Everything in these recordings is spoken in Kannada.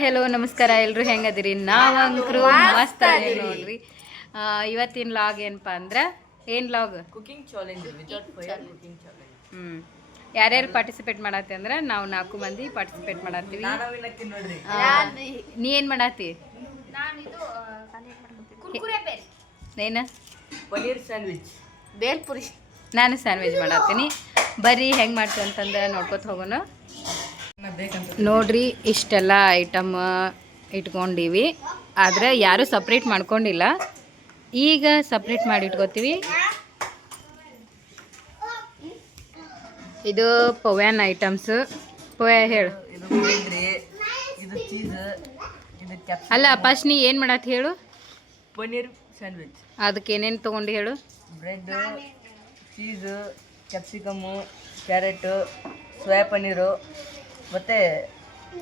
ಹೆಲೋ ನಮಸ್ಕಾರ ಎಲ್ರು ಹೆಂಗದಿರಿ ನಾವಂಕ್ರು ಮಸ್ತ್ ಅದೀವಿ ನೋಡ್ರಿ ಇವತ್ತಿನ ಲಾಗ್ ಏನಪ್ಪ ಅಂದ್ರೆ ಏನು log cooking challenge without fire cooking challenge ಯಾರ್ಯಾರು ಪಾರ್ಟಿಸಿಪೇಟ್ ಮಾಡತ್ತಿ ಅಂದ್ರೆ ನಾವು 4 ಮಂದಿ ಪಾರ್ಟಿಸಿಪೇಟ್ ಮಾಡತ್ತೀವಿ ನೋಡ್ರಿ ನೀ ಏನು ಮಾಡತ್ತಿ ಏನು ಪನ್ನೀರ್ ಸ್ಯಾಂಡ್ವಿಚ್ ಬೇಲ್ಪುರಿ ನಾನು ಸ್ಯಾಂಡ್ವಿಚ್ ಮಾಡತ್ತೀನಿ ಬರ್ರಿ ಹೆಂಗೆ ಮಾಡ್ತೀವಿ ಅಂತಂದು ನೋಡ್ಕೊತ ಹೋಗೋಣ ನೋಡ್ರಿ ಇಷ್ಟೆಲ್ಲ ಐಟಮ್ ಇಟ್ಕೊಂಡಿವಿ ಆದರೆ ಯಾರೂ ಸಪ್ರೇಟ್ ಮಾಡ್ಕೊಂಡಿಲ್ಲ ಈಗ ಸಪ್ರೇಟ್ ಮಾಡಿ ಇಟ್ಕೋತೀವಿ ಇದು ಪವ್ಯಾನ್ ಐಟಮ್ಸ್ ಪವ್ಯ ಹೇಳು ಇದು ಚೀಸ್ ಇದು ಕ್ಯಾಪ್ಸಿಕಮ್ ಅಲ್ಲ ಫಸ್ಟ್ ನೀ ಏನು ಮಾಡತ್ತಿ ಹೇಳು ಪನ್ನೀರ್ ಸ್ಯಾಂಡ್ವಿಚ್ ಅದಕ್ಕೆ ಏನೇನು ತೊಗೊಂಡು ಹೇಳು bread cheese capsicum carrot soya paneer ಮತ್ತು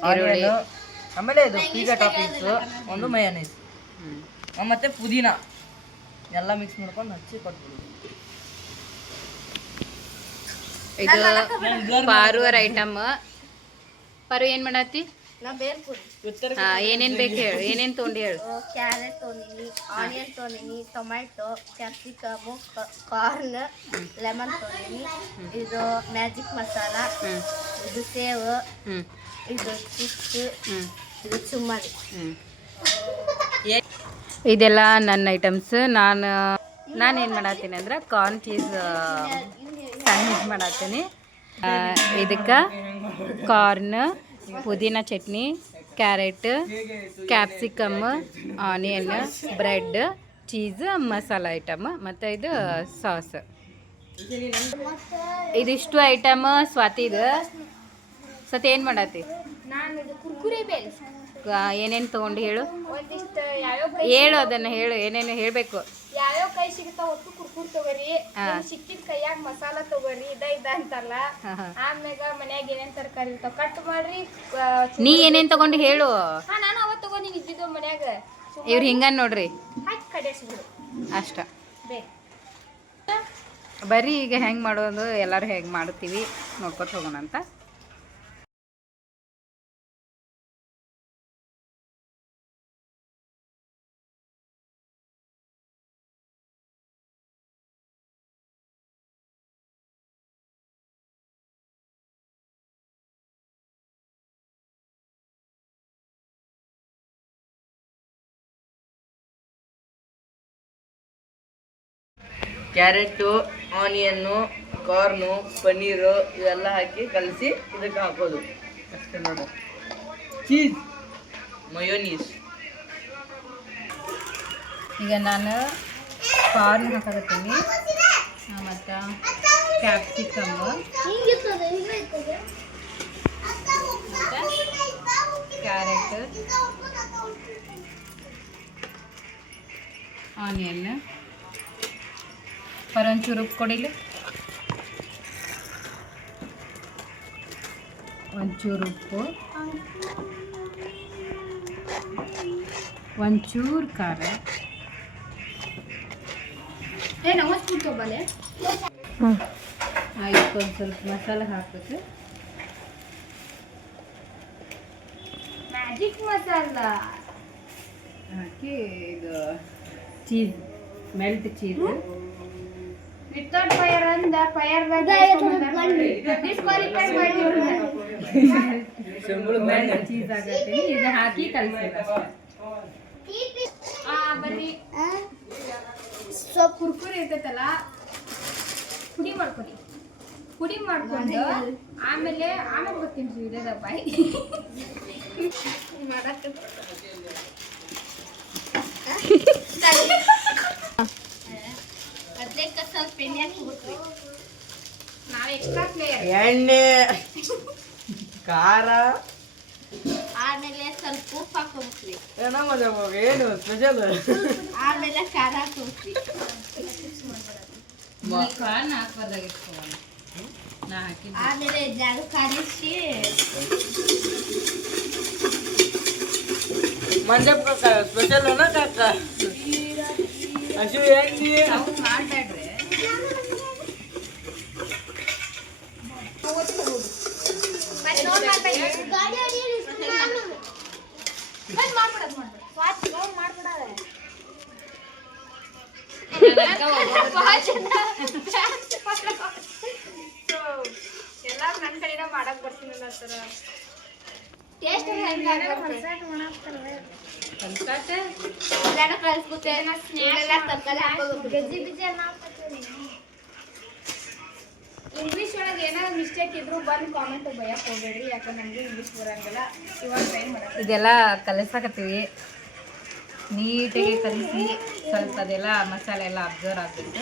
ಈರುಳ್ಳಿ ಆಮೇಲೆ ಇದು ಪೀಜಾ ಟಾಪಿಕ್ಸು ಒಂದು ಮಯೋನೈಸ್ ಮತ್ತು ಪುದೀನ ಎಲ್ಲ ಮಿಕ್ಸ್ ಮಾಡ್ಕೊಂಡು ಹಚ್ಚಿ ಕೊಟ್ಬಿಡು ಇದು ಪಾರುವರ್ ಐಟಮ್ ಪಾರು ಏನು ಮಾಡತ್ತಿ ನಾ ಬೇಲ್ಪುರಿ ಏನೇನು ಬೇಕು ಹೇಳು ಏನೇನು ತೊಗೊಂಡು ಹೇಳು ಕ್ಯಾರೆಟ್ ತೊಗೊಂಡಿನಿ ಆನಿಯನ್ ತೊಗೊಂಡಿನಿ ಟೊಮ್ಯಾಟೊ ಕ್ಯಾಪ್ಸಿಕಮು ಕಾರ್ನ್ ಲೆಮನ್ ತೊಗೊಂಡಿನಿ ಇದು ಮ್ಯಾಜಿಕ್ ಮಸಾಲ ಇದು ಸೇವ್ ಇದು ಚಿಪ್ಸ್ ಇದು ಚುಮ್ಮರಿ ಇದೆಲ್ಲ ನನ್ನ ಐಟಮ್ಸ್ ನಾನೇನು ಮಾಡತ್ತೀನಿ ಅಂದ್ರೆ ಕಾರ್ನ್ ಚೀಸ್ ಸ್ಯಾಂಡ್ವಿಚ್ ಮಾಡತ್ತೀನಿ ಇದಕ್ಕೆ ಕಾರ್ನ್ ಪುದೀನ chutney carrot capsicum onion bread cheese masala item ಮತ್ತು ಇದು ಸಾಸ್ ಇದಿಷ್ಟು ಐಟಮ್ ಸ್ವಾತಿದು ಸತಿ ಏನು ಮಾಡತ್ತಿ ನಾನು ಕುರ್ಕುರೆ ಬೇಲ್ ಏನೇನು ತೊಗೊಂಡು ಹೇಳು ಒಂದಿಷ್ಟು ಯಾವ್ಯಾವ ಹೇಳು ಅದನ್ನು ಹೇಳು ಏನೇನು ಹೇಳಬೇಕು ಯಾವ್ಯಾವ ಕೈ ಸಿಗ್ತಾವ ಒಟ್ಟು ಕುರ್ಕುರ್ ತಗೋರಿ ಸಿಕ್ಕಿದ ಕೈಯಾಗ ಮಸಾಲ ತಗೋರಿ ಇದ ಅಂತಲ್ಲ ಆಮ್ಯಾಗ ಮನ್ಯಾಗ ಏನೇನ್ ತರಕಾರಿ ಇರ್ತಾವ ಕಟ್ ಮಾಡ್ರಿ ನೀ ಏನೇನು ತಗೊಂಡು ಹೇಳು ನಾನು ಅವತ್ತು ತಗೊಂಡಿನಿ ಇದ್ದಿದ್ದು ಮನ್ಯಾಗ ಇವ್ರು ಹಿಂಗ ನೋಡ್ರಿ ಹಾಕಿ ಕಡೆಸ್ಬಿಡು ಅಷ್ಟ ಬೇಕು ಬರ್ರಿ ಈಗ ಹೆಂಗೆ ಮಾಡೋದು ಎಲ್ಲರೂ ಹೇಗೆ ಮಾಡ್ತೀವಿ ನೋಡ್ಕೊತ ಹೋಗೋಣ ಅಂತ ಕ್ಯಾರೆಟು ಆನಿಯನ್ನು ಕಾರ್ನು ಪನ್ನೀರು ಇವೆಲ್ಲ ಹಾಕಿ ಕಲಸಿ ಇದಕ್ಕೆ ಹಾಕೋದು ಅಷ್ಟೇ ನೋಡು ಚೀಸ್ ಮಯೋನೀಸ್ ಈಗ ನಾನು ಕಾರ್ನ್ ಹಾಕತ್ತೀನಿ ಮತ್ತು ಕ್ಯಾಪ್ಸಿಕಮ್ ಕ್ಯಾರೆಟ್ ಆನಿಯನ್ ಒಂಚೂರು ಉಪ್ಪು ಕೊಡಿಲಿ ಒಂಚೂರು ಉಪ್ಪು ಒಂಚೂರು ಖಾರ ಇದಕ್ಕೊಂದು ಸ್ವಲ್ಪ ಮಸಾಲೆ ಹಾಕ್ಬೇಕು ಮ್ಯಾಜಿಕ್ ಮಸಾಲ ಹಾಕಿ ಇದು cheese melt cheese without fire ಅಂದ ಫೈರ್ದಾಗ ಡಿಸ್ಕ್ವಾಲಿಫೈ ಮಾಡಿ ಮೆಲ್ಟ್ ಚೀಸ್ ಆಗತ್ತೀನಿ ಇದು ಹಾಕಿ ಕಲಿಸ್ಬೇಕು ಬರ್ರಿ ಸ್ವಲ್ಪ ಕುರ್ಕುರಿ ಇರ್ತೈತಲ್ಲ ಪುಡಿ ಮಾಡ್ಕೊಡಿ ಪುಡಿ ಮಾಡ್ಕೊಂಡು ಆಮೇಲೆ ಬರ್ತೀನಿ ಇರದ ಬಾಯಿ ಅದಕ್ಕೆ ಸ್ವಲ್ಪ ಎಣ್ಣೆ ಹಾಕ್ಬಿಟ್ರಿ ನಾವು ಎಕ್ಸ್ಟ್ರಾ ಪ್ಲೇಯರ್ ಎಣ್ಣೆ ಖಾರ ಆಮೇಲೆ ಸ್ವಲ್ಪ ಉಪ್ಪು ಹಾಕೋಬಿಟ್ರಿ ಏನು ಸ್ಪೆಷಲ್ ಆಮೇಲೆ ಖಾರ ಹಾಕೋಬಿಟ್ರಿ ಕಾರ್ನ್ ಹಾಕ್ಬಾರ್ದಾಗಿತ್ತು ನಾ ಹಾಕಿ ಆಮೇಲೆ ಜಾರು ಕಾಣಿಸಿ ಮಂಜಪ್ಪ ಸ್ಪೆಷಲ್ ಕಾಕ ಹಸಿರು ಎಣ್ಣೆ ಮಾಡಬೇಡ್ರಿ ಅದ್ ಮಾಡ್ಬಿಡು ಸ್ವಾಚ್ ಮಾಡ್ಬಿಡಾರೆ ಎಲ್ಲಾರು ನನ್ನ ಕಡೆನ ಮಾಡಕ್ ಬರ್ತೀನಿ ಅನ್ನತ್ತಾರ ಟೇಸ್ಟ್ ಇಂಗ್ಲೀಷ್ ಒಳಗೆ ಏನಾದ್ರು ಮಿಸ್ಟೇಕ್ ಇದ್ರು ಬಂದು ಕಾಮೆಂಟ್ ಬಯಕ್ ಹೋಗ್ಬೇಡ್ರಿ ಯಾಕಂದ್ರೆ ನಮ್ಗೆ ಇಂಗ್ಲೀಷ್ ಬರಂಗಿಲ್ಲ ಇವಾಗ ಟ್ರೈ ಮಾಡಕ್ ಇದೆಲ್ಲ ಕಲಸಾಕತ್ತೀವಿ ನೀಟಾಗಿ ಕಲಿಸಿ ಸ್ವಲ್ಪ ಅದೆಲ್ಲ ಮಸಾಲೆ ಎಲ್ಲ ಅಬ್ಸರ್ವ್ ಆಗ್ಬೇಕು.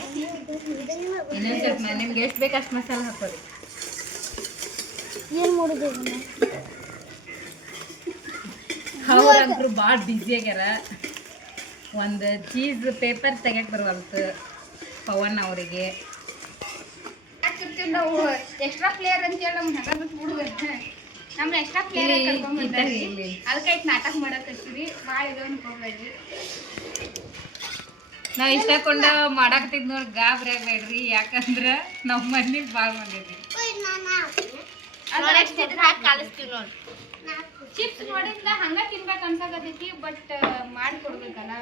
ಇನ್ನೊಂದು ಸ್ವಲ್ಪ ನಿಮ್ಗೆ ಎಷ್ಟು ಬೇಕು ಅಷ್ಟು ಮಸಾಲೆ ಹಾಕೋರಿ. ಏನ್ ಮಾಡೋದು ಅವ್ರಂತೂ ಭಾಳ ಬ್ಯುಸಿ ಆಗ್ಯಾರ. ಒಂದು ಚೀಸ್ ಪೇಪರ್ ತೆಗಿಯಕ್ಕೆ ಬರುವಲ್ತು ಪವನ್ ಅವರಿಗೆ. ನಾವು ಎಕ್ಸ್ಟ್ರಾ ಪ್ಲೇಯರ್ ಅಂತೇಳಿ ನಮ್ಗೆ ಹಂಗ ಬಿಟ್ಬಿಡುವ ನಮ್ಗೆ ಎಕ್ಸ್ಟ್ರಾ ಪ್ಲೇಯರ್ ಕರ್ಕೊಂಡ್ಬಂದ್ರಿ ಅದಕ್ಕೆ ನಾಟಕ ಮಾಡಕ್ ಹಚ್ಚಿರಿ ಭಾಳ ಇದು ಅನ್ಕೋಬೇಡ್ರಿ. ನಾವು ಇಷ್ಟಕೊಂಡು ಮಾಡಾಕತ್ತಿದ್ ನೋಡಿ ಗಾಬರಿ ಆಗ್ಬೇಡ್ರಿ, ಯಾಕಂದ್ರೆ ನಮ್ಮ ಮನೆಗೆ ಭಾಳ ಬಂದಿದ್ವಿ. ಚಿಪ್ಸ್ ನೋಡಿದ್ಲ ಹಂಗ ತಿನ್ಬೇಕು ಅನ್ಸಾಕತೈತಿ, ಬಟ್ ಮಾಡಿ ಕೊಡ್ಬೇಕಲ್ಲ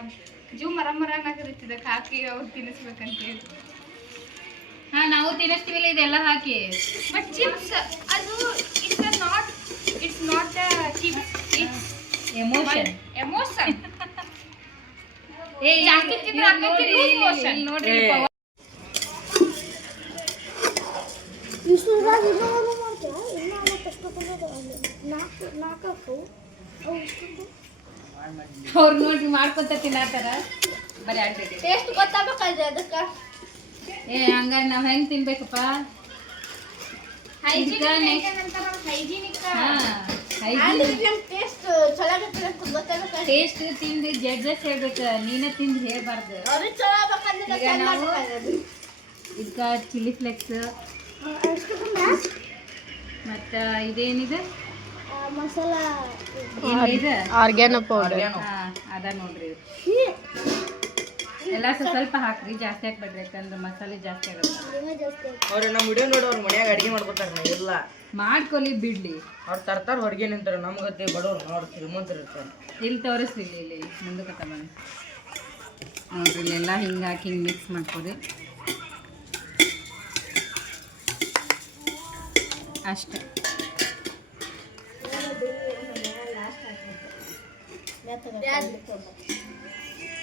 ಜೀವ ಮರ ಅನ್ನಕತೈತಿ ಇದಕ್ಕೆ ಹಾಕಿ ಅವ್ರು ತಿನ್ನಿಸ್ಬೇಕಂತೇಳಿ. ಹಾ ನಾವು ತಿನ್ನಿಸ್ತೀವಿಲ್ಲ ಇದೆಲ್ಲ ಹಾಕಿ. ಬಟ್ ಚಿಪ್ಸ್ ಅದು it's not chips, it's emotion. Emotion. ಏ ಜಾಸ್ತಿ ತಿಂದ್ರೆ ಆಕೈತಿ emotion. ನೋಡ್ರಿ ಪವನ್ ಅವ್ರು ನೋಡ್ರಿ ಮಾಡ್ಕೊತ ತಿನ್ನತ್ತಾರ. ಬರೀ ಆಗ್ತೈತಿ ಟೇಸ್ಟ್ ಗೊತ್ತಾಗಬೇಕಲ್ರಿ ಅದಕ್ಕೆ. ಏ ಹಂಗಾರೆ ನಾವು ಹೆಂಗ್ ತಿನ್ಬೇಕಪ್ಪ? ಟೇಸ್ಟ್ ತಿಂದು ಜಡ್ಜಸ್ ಹೇಳ್ಬೇಕು, ನೀನೇ ತಿಂದು ಹೇಳ್ಬಾರ್ದು. ಈಗ ನಾವು ಇದಕ್ಕೆ ಚಿಲ್ಲಿ ಫ್ಲೆಕ್ಸ್ ಮತ್ತು ಇದೇನಿದೆ ಮಸಾಲಾ ಏನಿದೆ ಆರ್ಗ್ಯಾನೋ ಪೌಡರ್. ಅದ ನೋಡ್ರಿ. ಎಲ್ಲ ಸ್ವಲ್ಪ ಹಾಕ್ರಿ, ಜಾಸ್ತಿ ಹಾಕ್ಬೇಡ್ರಿ ಯಾಕಂದ್ರೆ ಮಸಾಲೆ ಜಾಸ್ತಿ ಆಗುತ್ತೆ. ಅವ್ರು ನಮ್ಮ ವಿಡಿಯೋ ನೋಡಿ ಅವ್ರ ಮನ್ಯಾಗ ಅಡಿಗೆ ಮಾಡ್ಕೊತಾರ ಇಲ್ಲ ಮಾಡ್ಕೊಲಿ ಬಿಡ್ಲಿ. ಅವ್ರು ತರ್ತಾರ ಹೊರಗೆ ನಿಂತಾರ. ನಮ್ಗತ್ತೆ ಬಡವ್ರು ಅವ್ರು ಶ್ರೀಮಂತರು ಇರ್ತಾರೆ. ಇಲ್ಲಿ ತೋರಿಸ್ರಿ, ಇಲ್ಲಿ ಮುಂದಕ್ಕೆ ತಗೊಂಡು ನೋಡ್ರಿ ಇಲ್ಲೆಲ್ಲ ಹಿಂಗೆ ಹಾಕಿ ಹಿಂಗೆ ಮಿಕ್ಸ್ ಮಾಡ್ಕೊರಿ ಅಷ್ಟೇ.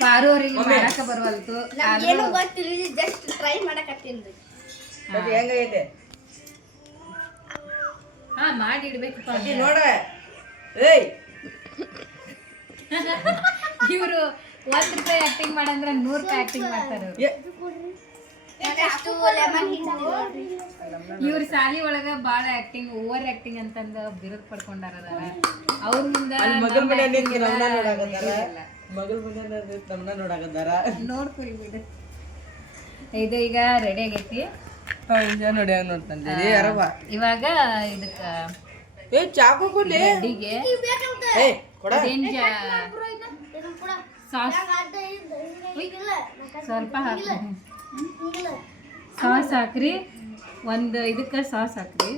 ಪಾರೋರಿಗೆ ಮಾಡಾಕ ಬರುವಲ್ತು. Just try ಮಾಡಕತ್ತೀನಿ. ಅದು ಹೆಂಗೈತೆ ಹಾ ಮಾಡಿ ಇಡ್ಬೇಕಪ್ಪ. ನೋಡ ಏಯ್ ಇವರು 1 ರೂಪಾಯಿ ಆಕ್ಟಿಂಗ್ ಮಾಡಂದ್ರೆ 100 ರೂಪಾಯಿ ಆಕ್ಟಿಂಗ್ ಮಾಡ್ತಾರೆ. ಇವ್ರ ಸಾಲಿ ಒಳಗ ಬಾಳ ಆಕ್ಟಿಂಗ್, ಓವರ್ ಆಕ್ಟಿಂಗ್ ಅಂತಂದ ಬಿರುದು ಪಡ್ಕೊಂಡಾರ. ಅವ್ರ ಮುಂದ ಮಗಲ್ ಮನೆ ನಮ್ಮನ್ನ ನೋಡಾಕತ್ತಾರ. ನೋಡ್ಕೊರಿ ಬಿಡು. ಇದು ಈಗ ರೆಡಿ ಆಗೈತಿ. ನೋಡಿ ನೋಡ್ತಾನೆ ಯಾರವ ಇವಾಗ ಇದಕ್ಕ ಏ ಚಾಕು ಕೊಡ್ಲಿ ಅಡಿಗೆ ಏ ಕೊಡ ಸಾಸ್ ಸ್ವಲ್ಪ ಹಾಕ್ರಿ. ಸಾಸ್ ಹಾಕ್ರಿ, ಒಂದು ಇದಕ್ಕೆ ಸಾಸ್ ಹಾಕ್ರಿ.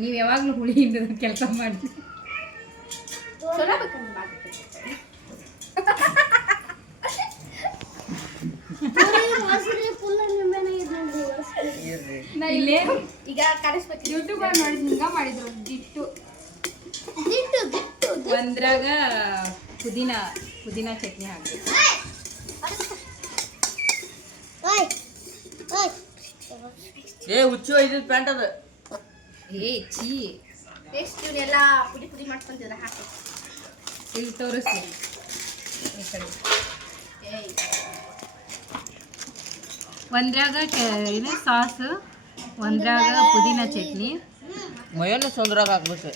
ನೀವು ಯಾವಾಗಲೂ ಹುಳಿಯಿಂದ ಕೆಲಸ ಮಾಡಿ. ಇಲ್ಲೇ ಈಗ ಕರೆಸ್ಬೇಕು. ಯೂಟ್ಯೂಬ್ ನೋಡಿ ಹಿಂಗ ಮಾಡಿದ್ರು ದಿಟ್ಟು ಒಂದ್ರಾಗ ಪುದೀನ ಚಟ್ನಿ ಹಾಕಿ. ಏ ಹುಚ್ಚು ಇದು ಪ್ಯಾಂಟ್ ಅದ. ಏ ಚೀ ಟೇಸ್ಟ್ ಇವನ್ನೆಲ್ಲ ಪುಡಿ ಮಾಡ್ಕೊಂತಿದ್ರ ಹಾಕಿ. ಇಲ್ಲಿ ತೋರಿಸ್ತೀನಿ ಈ ಕಡೆ. ಒಂದ್ರಾಗ ಏನು ಸಾಸ್, ಒಂದ್ರಾಗ ಪುದೀನ ಚಟ್ನಿ, ಮಯೋನೀಸ್ ಒಂದ್ರಾಗ ಹಾಕ್ಬೇಕು.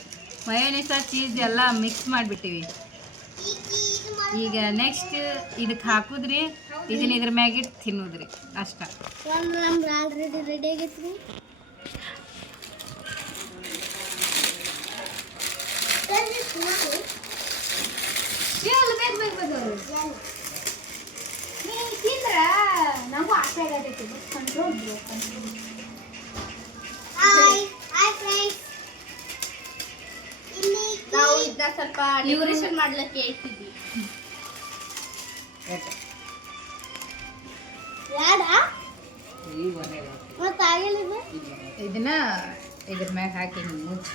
ಮಯೋನೀಸ ಚೀಸ್ ಎಲ್ಲ ಮಿಕ್ಸ್ ಮಾಡಿಬಿಟ್ಟಿವಿ. ಈಗ ನೆಕ್ಸ್ಟ್ ಇದಕ್ಕೆ ಹಾಕುದ್ರಿ, ಇದನ್ನ ಇದ್ರ ಮ್ಯಾಗಿಟ್ಟು ತಿನ್ನೋದ್ರಿ ಅಷ್ಟ. ಆಲ್ರೆಡಿ ರೆಡಿ ಆಗೈತ್ರಿ. ತಿಂದ್ರ ನಮಗೂ ಆಸೆ ಆಗತೈತಿ. ಕಂಟ್ರೋಲ್ ಸ್ವಲ್ಪ ಡೆಕೋರೇಷನ್ ಮಾಡ್ಲಿಕ್ಕೆ ಇಟ್ಟಿದ್ವಿ. ಇದನ್ನ ಇದ್ರ ಮ್ಯಾಗ ಹಾಕಿ ಮುಚ್ಚಿ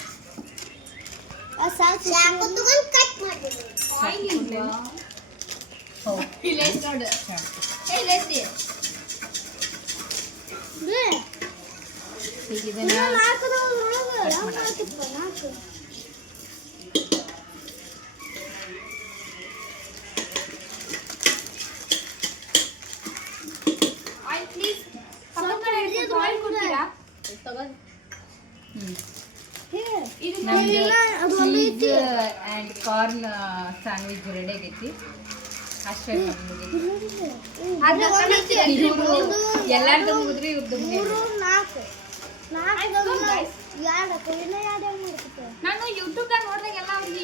ಈಗ ಇದನ್ನ cheese and corn sandwich ready ಆಗೈತಿ. ಅಷ್ಟೇ ಎಲ್ಲಾರ್ದು ಮುಗಿದ್ರಿ ಇವ್ರದ್ದು ನಾನು ಯೂಟ್ಯೂಬ್ದಾಗ ನೋಡಿದಾಗ ಎಲ್ಲ ಅವ್ರಿಗೆ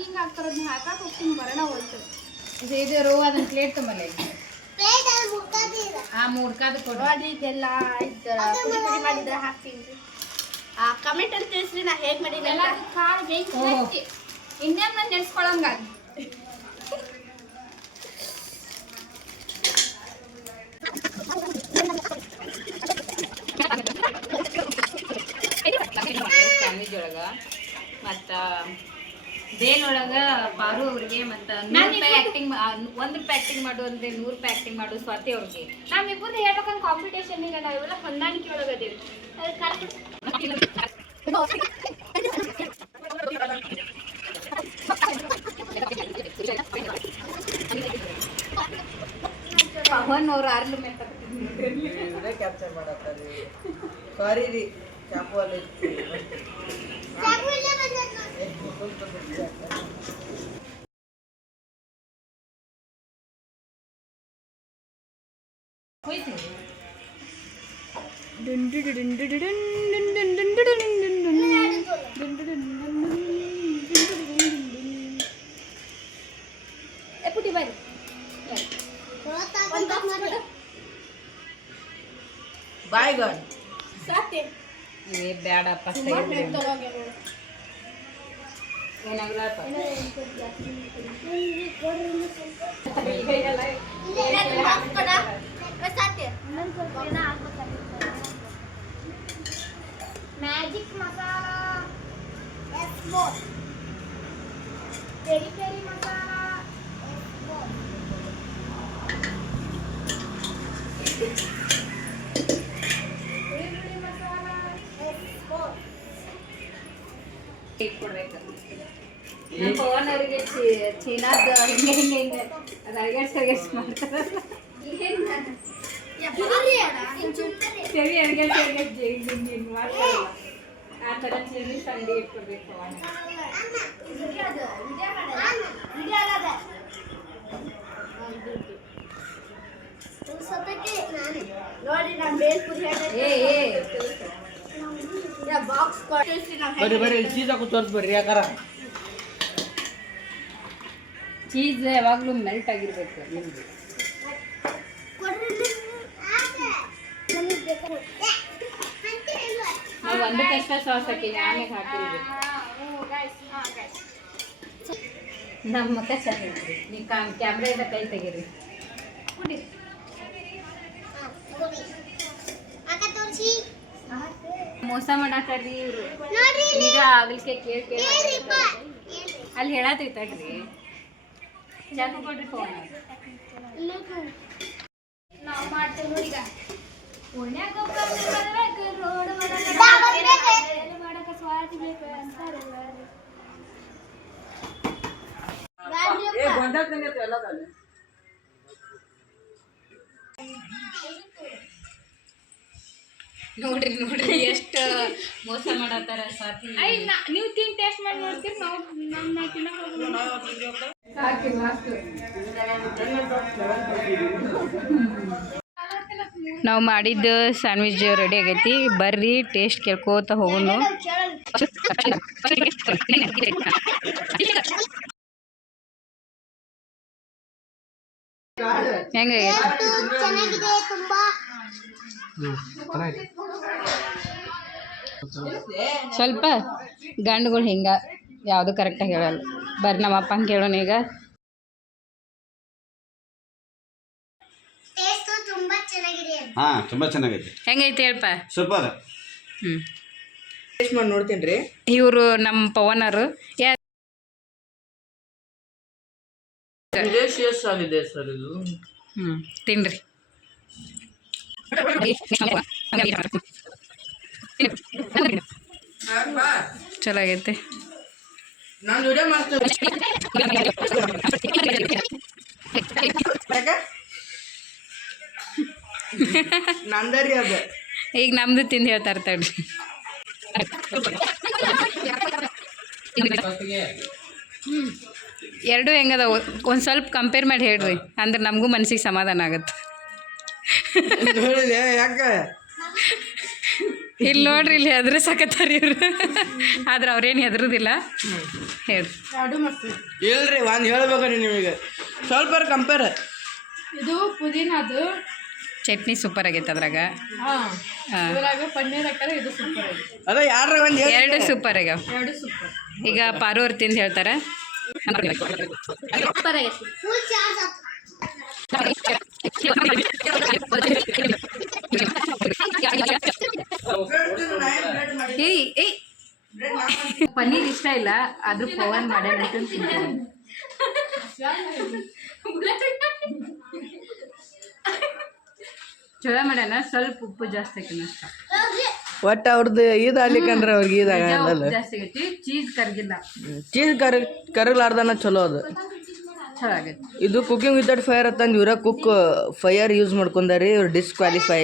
ಹಿಂಗ್ ಆಗ್ತಾರ ಹಾಕಕ್ ಹೋಗ್ತೀನಿ ಬರೋಣ ಹೋಯ್ತು. ಇದು ರೋ ಅದನ್ನ ಪ್ಲೇಟ್ ತುಂಬಲ್ಲ ಆ ಮುಡ್ಕಾದ ನೋಡ್ರಿ ಇದೆಲ್ಲ ಪುಡಿ ಮಾಡಿದ್ರೆ ಹಾಕ್ತೀನಿ. ಕಮೆಂಟ್ ಅಲ್ಲಿ ತಿಳಿಸ್ರಿ ನಾ ಹೇಗ್ ಮಾಡಿಲ್ಲ ಎಲ್ಲ ಕಾಳು ಬೇಯಿಸಿ ಇನ್ನೇನು ನಾನು ನೆನ್ಸ್ಕೊಳಂಗ ಸ್ಯಾಂಡ್ವಿಚ್ ಒಳಗ ಮತ್ತ ದೇನೊಳಗ ಪಾರು ಅವ್ರಿಗೆ ಮತ್ತ 100 ರೂಪಾಯಿ ಆಕ್ಟಿಂಗ್ 1 ರೂಪಾಯಿ ಆಕ್ಟಿಂಗ್ ಮಾಡು ಅಂದ್ರೆ 100 ರೂಪಾಯಿ ಆಕ್ಟಿಂಗ್ ಮಾಡು ಸ್ವಾತಿ ಅವ್ರಿಗೆ. ನಮ್ಮಿಬ್ಬರು ಹೇಳ್ಬೇಕಂತ ಕಾಂಪಿಟೇಷನ್ ಈಗ ನಾವೆಲ್ಲ ಹೊಂದಾಣಿಕೆ ಒಳಗದೇವಿ. ಪವನ್ ಅವ್ರು ಆರ್ಲು ಮೇಲೆ ಕ್ಯಾಪ್ಚರ್ ಮಾಡತ್ತಾರೆ. ಸಾರಿ ರೀ ಚಾಪು ಅಲ್ಲಿ ಪುಟಿ ಬಾರಿ ಬಾಯ್ಗನ್ ಸಾತೆ ಇವೇ ಬ್ಯಾಡಪ್ಪ ಏನಾಗಲ್ಲ magic masala peri peri masala ಹುಳಿ ಮಸಾಲಾ ಕೊಡ್ಬೇಕು. ನಮ್ಮ ಪವನ್ ಅವರಿಗೆ ಚೀನಾದ ಹಿಂಗೆ ಹಿಂಗೆ ಹಿಂಗೆ ಅದು ಅರ್ಗೆಸ್ಟ್ ಮಾಡ್ತಾರೆ. ಸರಿ ಅರ್ಗೆಸ್ಟ್ ಹಿಂಗೆ ಮಾಡ್ತಾರಲ್ಲ ಆ ಥರ ಚೀನಿ ಸಂಡಿ ಇಟ್ಕೊಡ್ಬೇಕು ಪವನ್. ನೋಡಿ ನಾನು ಬೇಲ್ಪುರಿ ಬಾಕ್ಸ್ ಬರ್ರಿ ಬರ್ರಿ ಚೀಸ್ ಹಾಕೋ ತೋರ್ಸ್ ಬರ್ರಿ ಯಾಕಾರ ಚೀಸ್ ಯಾವಾಗಲೂ ಮೆಲ್ಟ್ ಆಗಿರ್ಬೇಕು ನಿಮ್ದು. ನಾವು ಒಂದಕ್ಕಷ್ಟ ಸಾಸ್ ಹಾಕಿನಿ ಆಮೇಲೆ ಹಾಕಿರ್ಬೇಕು. ನಮ್ಮ ಮುಖ ಚೆನ್ನಾಗಿರ್ರಿ. ನೀವು ಕ್ಯಾಮ್ರಾದ ಕೈ ತೆಗೀರಿ. ಮೋಸ ಮಾಡಾತಾರ್ರಿ ಇವ್ರು. ಈಗ ಆಗ್ಲಿಕ್ಕೆ ಕೇಳಿ ಅಲ್ಲಿ ಹೇಳತೈತಲ್ರಿ ಚಾಕು ಕೊಡ್ರಿ ಫೋನ್. ನಾವು ಮಾಡ್ತೇವೆ ನೋಡಿ ಈಗ ಓಣ್ಯಾಗ ರೋಡ್ ಮಾಡಕ ಸ್ವಾತಿ ಬೇಕು ಅಂತಾರೆ. ನೋಡ್ರಿ ನೋಡ್ರಿ ಎಷ್ಟು ಮೋಸ ಮಾಡತ್ತಾರ ಸ್ವಾತಿ. ನೀವು ತಿನ್ ಟೇಸ್ಟ್ ಮಾಡಿ ನೋಡ್ತೀರಿ. ನಾವು ನಮ್ಮ ತಿನ್ನಕ್ಕೆ ನಾವು ಮಾಡಿದ್ದು ಸ್ಯಾಂಡ್ವಿಚ್ ರೆಡಿ ಆಗೈತಿ. ಬರ್ರಿ ಟೇಸ್ಟ್ ಕೇಳ್ಕೋತ ಹೋಗೋಣ. ಹೆಂಗಾಗೈತಿ? ಸ್ವಲ್ಪ ಗಂಡುಗಳು ಹಿಂಗ ಯಾವುದು ಕರೆಕ್ಟಾಗಿ ಹೇಳಲ್ಲ. ಬರ್ರಿ ನಮ್ಮ ಅಪ್ಪಂಗೆ ಕೇಳೋಣ ಈಗ. ಹಾಂ ತುಂಬ ಚೆನ್ನಾಗೈತೆ. ಹೆಂಗೈತೆ ಹೇಳ್ಪ. ಸೂಪರ್. ಹ್ಞೂ ಟೇಸ್ಟ್ ಮಾಡಿ ನೋಡ್ತೀನಿ ರೀ. ಇವರು ನಮ್ಮ ಪವನರು. ಡಿಲಿಷಿಯಸ್ ಆಗಿದೆ ಸರ್ ಇದು. ಹ್ಞೂ ತಿನ್ನಿರಿ. ಚಲೋ ಆಗೈತೆ. ನಾನು ವಿಡಿಯೋ ಮಾಡ್ತೀನಿ. ನಂದರಿ ಅದ. ಈಗ ನಮ್ದು ತಿಂದು ಹೇಳ್ತಾರೆ ತಡ್ರಿ. ಎರಡು ಹೆಂಗದ ಒಂದು ಸ್ವಲ್ಪ ಕಂಪೇರ್ ಮಾಡಿ ಹೇಳ್ರಿ, ಅಂದ್ರೆ ನಮಗೂ ಮನಸ್ಸಿಗೆ ಸಮಾಧಾನ ಆಗುತ್ತೆ. ನೋಡಿದೆ ಯಾಕೆ ಇಲ್ಲಿ ನೋಡ್ರಿ, ಇಲ್ಲಿ ಹೆದ್ರ ಸಾಕತ್ತಾರ ಇವ್ರು, ಆದ್ರೆ ಅವ್ರೇನು ಹೆದರುದಿಲ್ಲ. ಹೇಳ್ರಿ. ಇಲ್ರಿ ಒಂದು ಹೇಳ್ಬೇಕ್ರಿ ನಿಮಗೆ ಸ್ವಲ್ಪ ಕಂಪೇರ್. ಇದು ಪುದೀನದು ಚಟ್ನಿ ಸೂಪರ್ ಆಗೈತೆ ಅದ್ರಾಗ. ಪನ್ನೀರ್ ಹಾಕಲ್ಲ, ಇದು ಸೂಪರ್ ಆಗಿದೆ. ಅದ ಯಾರ ಒಂದು ಎರಡು ಸೂಪರ್ ಆಗ್ಯಾವ. ಎರಡು ಸೂಪರ್. ಈಗ ಪಾರು ಅವ್ರು ತಿಂದು ಹೇಳ್ತಾರೆ. ಸೂಪರ್ ಆಗೈತಿ. ಏಯ್ ಪನ್ನೀರ್ ಇಷ್ಟ ಇಲ್ಲ, ಆದ್ರೂ ಪವನ್ ಮಾಡ್ಯಾನ ಅಂತ ತಿಂತೀನಿ. ಚಲೋ ಮಾಡ್ಯಾನ, ಸ್ವಲ್ಪ ಉಪ್ಪು ಜಾಸ್ತಿ ಹಾಕಿನ ಅಷ್ಟ. ಒಟ್ಟು ಅವ್ರದ್ದು ಇದು ಆಗ್ಲಿಕ್ಕಂದ್ರೆ ಅವ್ರಿಗೆ ಇದಾಗಲ್ಲ. ಜಾಸ್ತಿ ಆಗೈತಿ. ಚೀಸ್ ಕರ್ಗಿಲ್ಲ. ಚೀಸ್ ಕರಗ್ಲಾರ್ದನ ಚಲೋ ಅದು. ಚಲೋ ಆಗೈತಿ. ಇದು ಕುಕಿಂಗ್ ವಿತೌಟ್ ಫೈರ್ ಅಂತಂದು ಇವ್ರ ಕುಕ್ ಫೈರ್ ಯೂಸ್ ಮಾಡ್ಕೊಂಡಾರಿ. ಇವ್ರು ಡಿಸ್ಕ್ವಾಲಿಫೈ.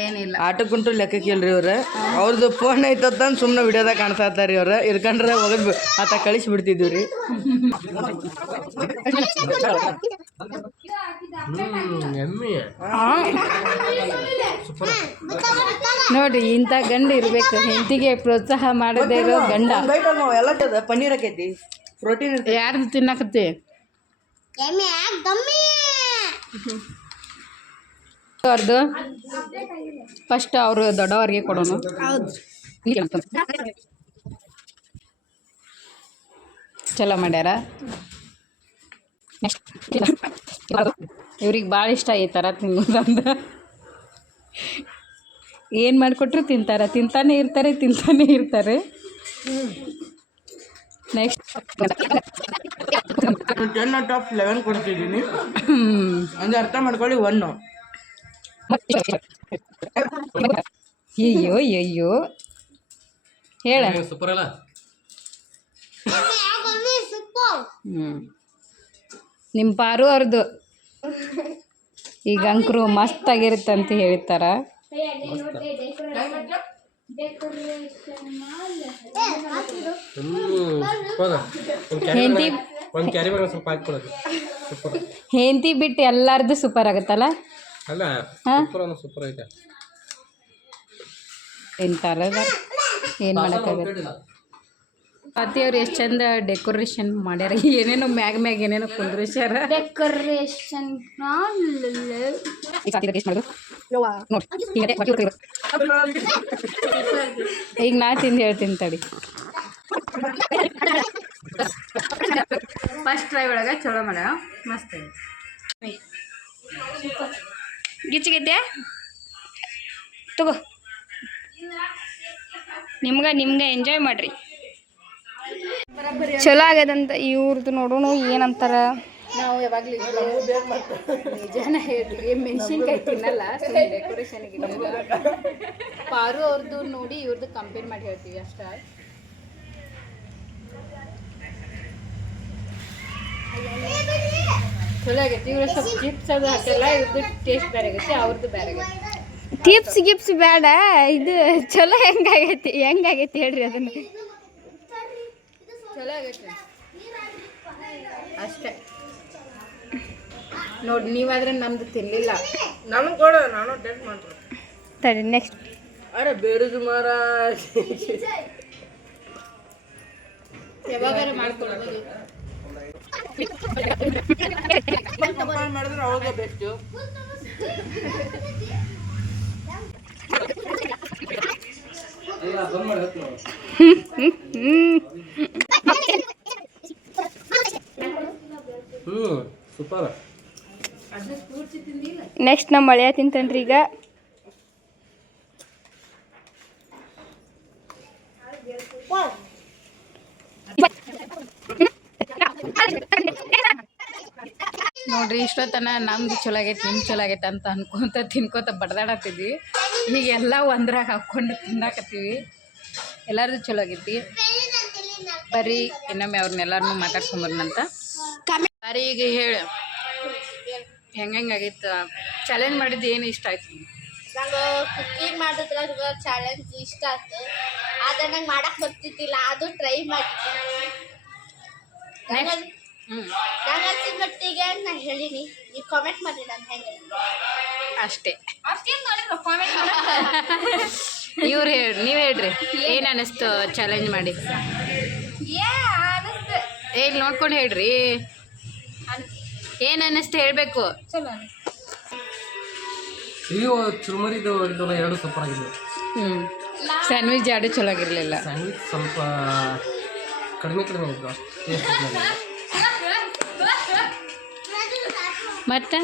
ಏನಿಲ್ಲ, ಆಟಕ್ಕುಂಟು ಲೆಕ್ಕಕ್ಕೆ ಇಲ್ರಿ ಇವ್ರು. ಅವ್ರದ್ದು ಫೋನ್ ಐತಂದು ಸುಮ್ಮನೆ ವಿಡಿಯೋದಾಗ ಕಾಣಿಸ್ತಾ ಇರ್ತಾರೆ ಇವ್ರು. ಇರ್ಕಂಡ್ರೆ ಹೋಗೋದು ಆತ ಕಳಿಸ್ಬಿಡ್ತಿದ್ವಿ ರೀ. ನೋಡ್ರಿ, ಇಂಥ ಗಂಡ ಇರ್ಬೇಕು. ಹೆಂಡತಿಗೆ ಪ್ರೋತ್ಸಾಹ ಮಾಡದೇ ಇರೋ ಗಂಡ. ಎಲ್ಲ ಪನ್ನೀರ್ ಆಕೈತಿ, ಪ್ರೋಟೀನ್. ಯಾರ್ದು ತಿನ್ನಕತ್ತಿ? ಅವ್ರದ್ದು ಫಸ್ಟ್ ಅವರು ದೊಡ್ಡವ್ರಿಗೆ ಕೊಡೋಣ. ಚಲೋ ಮಾಡ್ಯಾರ. ಇವ್ರಿಗೆ ಭಾಳ ಇಷ್ಟ ಈ ಥರ ತಿನ್ನೋದಂದ. ಏನು ಮಾಡಿಕೊಟ್ರು ತಿಂತಾರೆ, ತಿಂತಾನೆ ಇರ್ತಾರೆ. ನೆಕ್ಸ್ಟ್ 10/11 ಕೊಡ್ತಿದ್ದೀನಿ ಅಂದ್ರೆ ಅರ್ಥ ಮಾಡ್ಕೊಳ್ಳಿ. 1 ಅಯ್ಯೋ ಹೇಳ. ಸೂಪರ್ ಅಲ್ಲ. ನಿಮ್ಮ ಪಾರು ಅವ್ರದ್ದು ಈಗ ಅಂಕರು ಮಸ್ತ್ ಆಗಿರುತ್ತೆ ಅಂತ ಹೇಳ್ತಾರ. ಹೆಂಡತಿ ಬಿಟ್ಟು ಎಲ್ಲಾರ್ದು ಸೂಪರ್ ಆಗುತ್ತಲ್ಲ. ತಿಂತಾರ, ಏನು ಮಾಡೋಕ್ಕಾಗತ್ತೆ. ಅತ್ತಿಯವ್ರು ಎಷ್ಟು ಚಂದ ಡೆಕೋರೇಷನ್ ಮಾಡ್ಯಾರ. ಏನೇನೋ ಮ್ಯಾಗ ಏನೇನೋ ಕುಂದ್ರಿಸ್ಯಾರ. ಡೆಕೋರೇಷನ್ ಈಗ ನಾ ತಿಂದು ಹೇಳ್ತೀನಿ ತಡಿ. ಫಸ್ಟ್ ಟ್ರೈ ಒಳಗೆ ಚಲೋ ಮಾಡ, ಮಸ್ತ್ ಗಿಚ್ಚಿಗೈತೆ. ತಗೋ, ನಿಮ್ಗೆ ಎಂಜಾಯ್ ಮಾಡ್ರಿ. ಚಲೋ ಆಗ್ಯದಂತ ಇವ್ರದ್ದು ನೋಡೋಣ ಏನಂತಾರ. ನಾವು ಯಾವಾಗಲೂ ನಿಜಾನ ಹೇಳ್ತೀವಿ, ಮೆಣಸಿನ್ಕಾಯಿ ತಿನ್ನಲ್ಲ, ಡೆಕೋರೇಷನ್ಗೆ. ಪಾರು ಅವ್ರದ್ದು ನೋಡಿ ಇವ್ರದ್ದು ಕಂಪೇರ್ ಮಾಡಿ ಹೇಳ್ತೀವಿ ಅಷ್ಟ. ಚಲೋ ಆಗೈತಿ. ಇವ್ರು ಸ್ವಲ್ಪ ಚಿಪ್ಸ್ ಅದು ಹಾಕಲ್ಲ, ಇವ್ರದ್ದು ಟೇಸ್ಟ್ ಬೇರೆ ಆಗೈತಿ, ಅವ್ರದ್ದು ಬೇರೆ ಆಗೈತಿ. ಟಿಪ್ಸ್ ಬೇಡ, ಇದು ಚಲೋ ಹೆಂಗಾಗೈತಿ ಹೇಳ್ರಿ ಅದನ್ನ. ಚಲೋ ಆಗೈತಿ ಅಷ್ಟೇ. ನೋಡಿ, ನೀವಾದ್ರೆ ನಮ್ದು ತಿನ್ನಲಿಲ್ಲ. ನನಗೆ ಕೊಡ, ನಾನು ಟೇಸ್ಟ್ ಮಾಡ್ತೀನಿ. ತಡಿ ನೆಕ್ಸ್ಟ್. ಅರೆ ಬೇರೆ ಸುಮಾರ ಯಾವಾಗಾರ ಮಾಡ್ಕೊಳ್ಬೋದು. ಮಾಡಿದ್ರೆ ಅವಾಗ ಬೆಸ್ಟು. ಬಂದ್ ಮಾಡಿ ಸೂಪರ್. ನೆಕ್ಸ್ಟ್ ನಮ್ಮ ಮಳೆಯ ತಿಂತನ್ರಿ ಈಗ. ನೋಡ್ರಿ ಇಷ್ಟೊತ್ತನ ನಮ್ದು ಚಲೋ ಆಗೈತೆ ನಿಮ್ದು ಚಲೋ ಆಗೈತೆ ಅಂತ ಅನ್ಕೊಂತ ತಿನ್ಕೋತ ಬಡ್ದಾಡತ್ತಿದ್ವಿ. ಈಗ ಎಲ್ಲ ಒಂದ್ರಾಗ ಹಾಕ್ಕೊಂಡು ತಿನ್ನಾಕತ್ತೀವಿ. ಎಲ್ಲರದು ಚಲೋ ಆಗೈತಿ. ಬರ್ರಿ ಇನ್ನೊಮ್ಮೆ ಅವ್ರನ್ನೆಲ್ಲರನ್ನೂ ಮಾತಾಡ್ಸ್ಕೊಂಬರ್ನಂತ. ಬರ್ರಿ ಈಗ ಹೇಳಿ ಹೆಂಗಾಗೈತೆ ಚಾಲೆಂಜ್ ಮಾಡಿದ್ದು ಏನು ಇಷ್ಟ ಆಯ್ತು? ನಂಗೆ ಕುಕ್ಕಿಂಗ್ ಮಾಡೋದ್ರಾಗ ಚಾಲೆಂಜ್ ಇಷ್ಟ ಆಯ್ತು. ಆದರೆ ನಂಗೆ ಮಾಡಕ್ಕೆ ಬರ್ತಿದ್ದಿಲ್ಲ, ಅದು ಟ್ರೈ ಮಾಡಿದ್ದೆ. ನಾನು ಅನ್ಸಿದ ಮಟ್ಟಿಗೆ ನಾನು ಹೇಳೀನಿ, ನೀವು ಕಾಮೆಂಟ್ ಮಾಡಿ ನಾನು ಹೆಂಗೆ ಅಷ್ಟೇ. ಇವ್ರು ಹೇಳ್ರಿ, ನೀವು ಹೇಳ್ರಿ ಏನು ಅನ್ನಿಸ್ತು ಚಾಲೆಂಜ್ ಮಾಡಿ? ಇಲ್ಲಿ ನೋಡ್ಕೊಂಡು ಹೇಳ್ರಿ ಏನು ಅನ್ನಿಸ್ತು ಹೇಳಬೇಕು. ಇವು ಚುರುಮರಿದು ಇದೆಲ್ಲ ಎರಡು ಸೂಪರ್ ಆಗಿದೆ. ಸ್ಯಾಂಡ್ವಿಚ್ ಜಾಡು ಚಲೋ ಆಗಿರಲಿಲ್ಲ. ಸ್ಯಾಂಡ್ವಿಚ್ ಸ್ವಲ್ಪ ಕಡಿಮೆ ಇದ್ದು ಮತ್ತೆ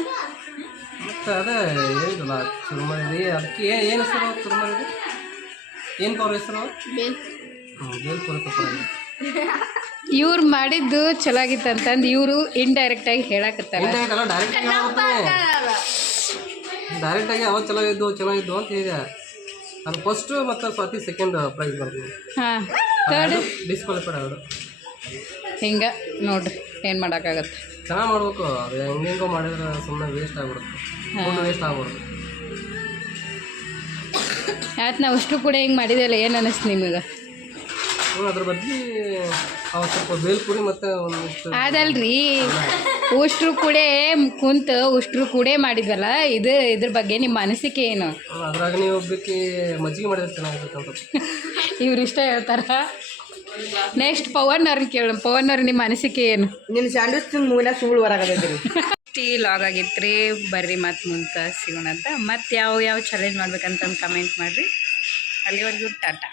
ಅದೇ ಹೇಳಿದಲ್ಲ ಚುರುಮರಿ. ಅದಕ್ಕೆ ಏನು ಹೆಸರು ಚುರುಮರಿದು? ಏನು ಪೌರ್ ಹೆಸರು? ಬೇಲ್ಪುರಿ ಸೂಪರ್ ಆಗಿದೆ. ಇವ್ರು ಮಾಡಿದ್ದು ಚಲೋ ಆಗಿತ್ತು ಅಂತಂದು ಇವರು ಇಂಡೈರೆಕ್ಟಾಗಿ ಹೇಳಕತ್ತಾರ. ಡೈರೆಕ್ಟಾಗಿ ಅವಾಗ ಚೆನ್ನಾಗಿದ್ದು ಅಂತ ಹೇಳಿದೆ. ಅದು ಫಸ್ಟು ಮತ್ತು ಸ್ವಾತಿ ಸೆಕೆಂಡ್ ಪ್ರೈಸ್ ಬರ್ತದೆ. ಹಾಂ, ಥರ್ಡ್ ಡಿಸ್ಕ್ವಾಲಿಫೈಡ್ ಆಗೋದು. ಹಿಂಗೆ ನೋಡ್ರಿ ಏನು ಮಾಡೋಕ್ಕಾಗತ್ತೆ. ಚೆನ್ನಾಗಿ ಮಾಡ್ಬೇಕು. ಅದು ಹೆಂಗೆಂಗೋ ಮಾಡಿದ್ರೆ ಸುಮ್ಮನೆ ವೇಸ್ಟ್ ಆಗ್ಬಿಡುತ್ತೆ, ವೇಸ್ಟ್ ಆಗ್ಬಿಡುತ್ತೆ. ಆಯ್ತು, ನಾವು ಅಷ್ಟು ಕೂಡ ಹಿಂಗೆ ಮಾಡಿದೆಲ್ಲ ಏನು ಅನ್ನಿಸ್ತು ನಿಮಗೆ? ಅದ್ರ ಬಗ್ಗೆ ಅವತ್ತು ಸ್ವಲ್ಪ ಬೇಲ್ಪುರಿ ಮತ್ತು ಒಂದಿಷ್ಟು ಅದಲ್ರಿ, ಉಷ್ಟ್ರು ಕೂಡ ಕುಂತು ಉಷ್ಟ್ರು ಕೂಡ ಮಾಡಿದ್ವಲ್ಲ, ಇದ್ರ ಬಗ್ಗೆ ನಿಮ್ಮ ಅನಿಸಿಕೆ ಏನು? ಅದ್ರಾಗ ನೀವು ಒಬ್ಬಕ್ಕೆ ಮಜ್ಜಿಗೆ ಮಾಡಿದ್ರೆ ಚೆನ್ನಾಗಿರುತ್ತೆ ಅಂತ ಇವ್ರು ಇಷ್ಟ ಹೇಳ್ತಾರ. ನೆಕ್ಸ್ಟ್ ಪವನ್ನವ್ರನ್ನ ಕೇಳೋಣ. ಪವನ್ನವ್ರು ನಿಮ್ಮ ಅನಿಸಿಕೆ ಏನು? ನಿನ್ನ ಸ್ಯಾಂಡ್ವಿಚ್ ಮೂಲ ಸುಳ್ಳು ಹೊರಗದೈತ್ರಿ. ಲಾಗ್ ಆಗಿತ್ತು. ಬರ್ರಿ ಮತ್ತೆ ಮುಂದೆ ಸಿಗೋಣ ಅಂತ. ಮತ್ತೆ ಯಾವ ಚಾಲೆಂಜ್ ಮಾಡ್ಬೇಕಂತ ಕಮೆಂಟ್ ಮಾಡಿರಿ. ಅಲ್ಲಿವರೆಗೂ ಟಾಟಾ.